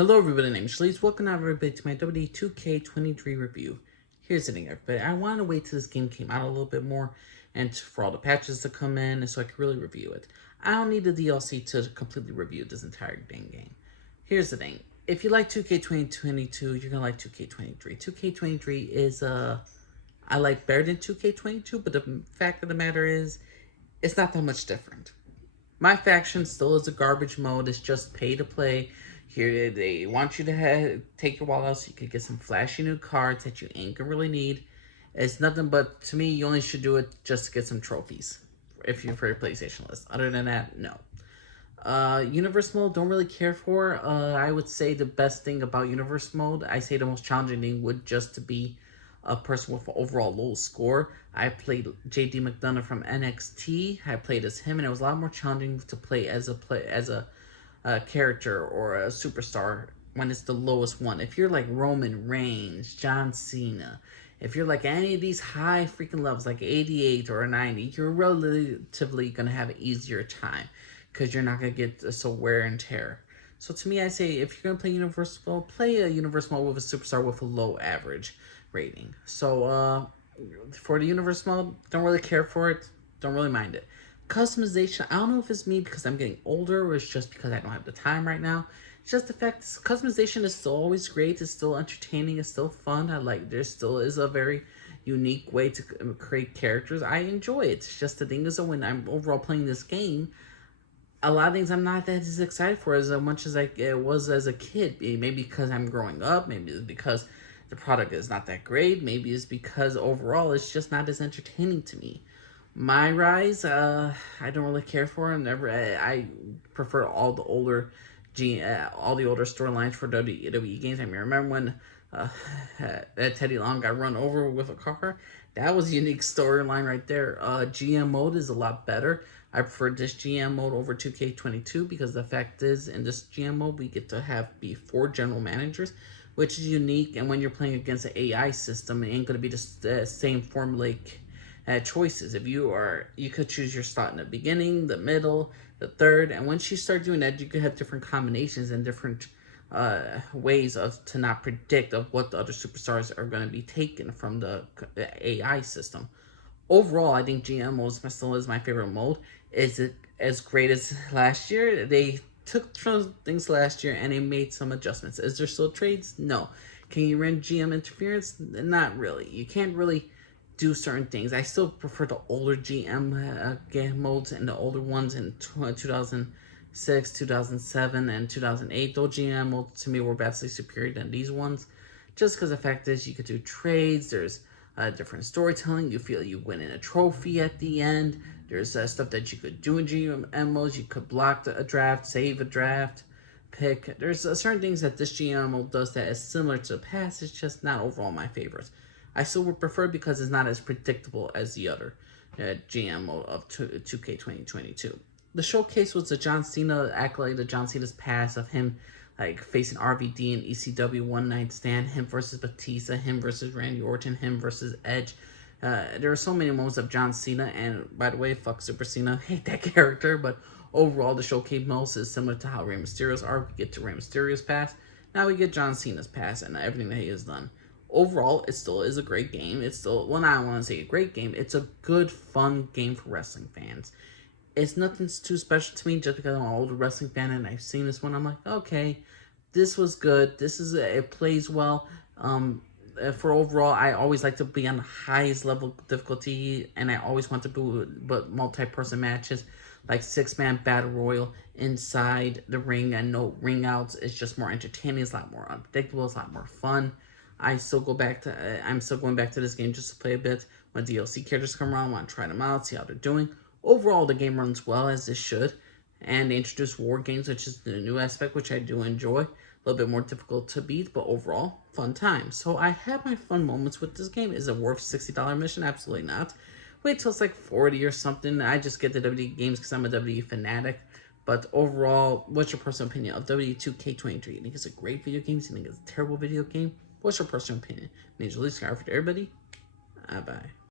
Hello everybody, my name is Shalees. Welcome everybody to my Wwe 2K23 review. Here's the thing everybody, I want to wait till this game came out a little bit more and for all the patches to come in so I can really review it. I don't need the DLC to completely review this entire dang game. Here's the thing, if you like 2K2022, you're going to like 2K23. 2K23 is, I like better than 2K22, but the fact of the matter is, it's not that much different. My faction still is a garbage mode. It's just pay to play. Here they want you to take your wallet out so you can get some flashy new cards that you ain't gonna really need. It's nothing but, to me, you only should do it just to get some trophies if you're for your PlayStation list. Other than that, no. Universe mode, don't really care for. I would say the best thing about universe mode, I say the most challenging thing would just to be a person with an overall low score. I played JD McDonough from NXT. I played as him, and it was a lot more challenging to play as a character or a superstar when it's the lowest one. If you're like Roman Reigns, John Cena, if you're like any of these high freaking levels, like 88 or 90, you're relatively gonna have an easier time because you're not gonna get so wear and tear. So to me, I say if you're gonna play universe mode, play a universe mode with a superstar with a low average rating. So for the universe mode, don't really care for it. Don't really mind it. Customization, I don't know if it's me because I'm getting older or it's just because I don't have the time right now. It's just the fact customization is still always great. It's still entertaining. It's still fun. I like there still is a very unique way to create characters. I enjoy it. It's just the thing is that when I'm overall playing this game, a lot of things I'm not that as excited for as much as I was as a kid. Maybe because I'm growing up. Maybe it's because the product is not that great. Maybe it's because overall it's just not as entertaining to me. My Rise, I don't really care for. I prefer all the older storylines for WWE games. I mean, remember when Teddy Long got run over with a car? That was a unique storyline right there. GM mode is a lot better. I prefer this GM mode over 2K22 because the fact is, in this GM mode, we get to be 4 general managers, which is unique. And when you're playing against an AI system, it ain't going to be the same formulaic choices. You could choose your slot in the beginning, the middle, the third, and once you start doing that, you could have different combinations and different ways to not predict of what the other superstars are going to be taken from the AI system. Overall, I think GM mode still is my favorite mode. Is it as great as last year? They took some things last year and they made some adjustments. Is there still trades? No. Can you run GM interference? Not really. You can't really do certain things. I still prefer the older GM game modes and the older ones in 2006, 2007, and 2008. Those GM modes to me were vastly superior than these ones. Just because the fact is you could do trades, there's different storytelling, you feel you win in a trophy at the end, there's stuff that you could do in GM modes, you could block a draft, save a draft, pick. There's certain things that this GM mode does that is similar to the past, it's just not overall my favorites. I still would prefer because it's not as predictable as the other GM mode of 2K2022. The showcase was the John Cena accolade, the John Cena's pass of him like facing RVD and ECW One Night Stand, him versus Batista, him versus Randy Orton, him versus Edge. There are so many moments of John Cena, and by the way, fuck Super Cena, hate that character, but overall the showcase most is similar to how Rey Mysterio's are. We get to Rey Mysterio's pass, now we get John Cena's pass and everything that he has done. Overall, it still is a great game. It's still, well, I don't want to say a great game. It's a good, fun game for wrestling fans. It's nothing too special to me just because I'm an older wrestling fan and I've seen this one. I'm like, okay, this was good. It plays well. For overall, I always like to be on the highest level of difficulty, and I always want to do but multi-person matches, like 6-man battle royal inside the ring and no ring outs. It's just more entertaining. It's a lot more unpredictable. It's a lot more fun. I'm still going back to this game just to play a bit. When DLC characters come around, I want to try them out, see how they're doing. Overall, the game runs well, as it should. And they introduced war games, which is the new aspect, which I do enjoy. A little bit more difficult to beat, but overall, fun time. So I had my fun moments with this game. Is it worth $60 mission? Absolutely not. Wait till it's like 40 or something. I just get the WWE games because I'm a WWE fanatic. But overall, what's your personal opinion of Wwe 2K23? You think it's a great video game? Do you think it's a terrible video game? What's your personal opinion? Major League Sky for everybody. Bye.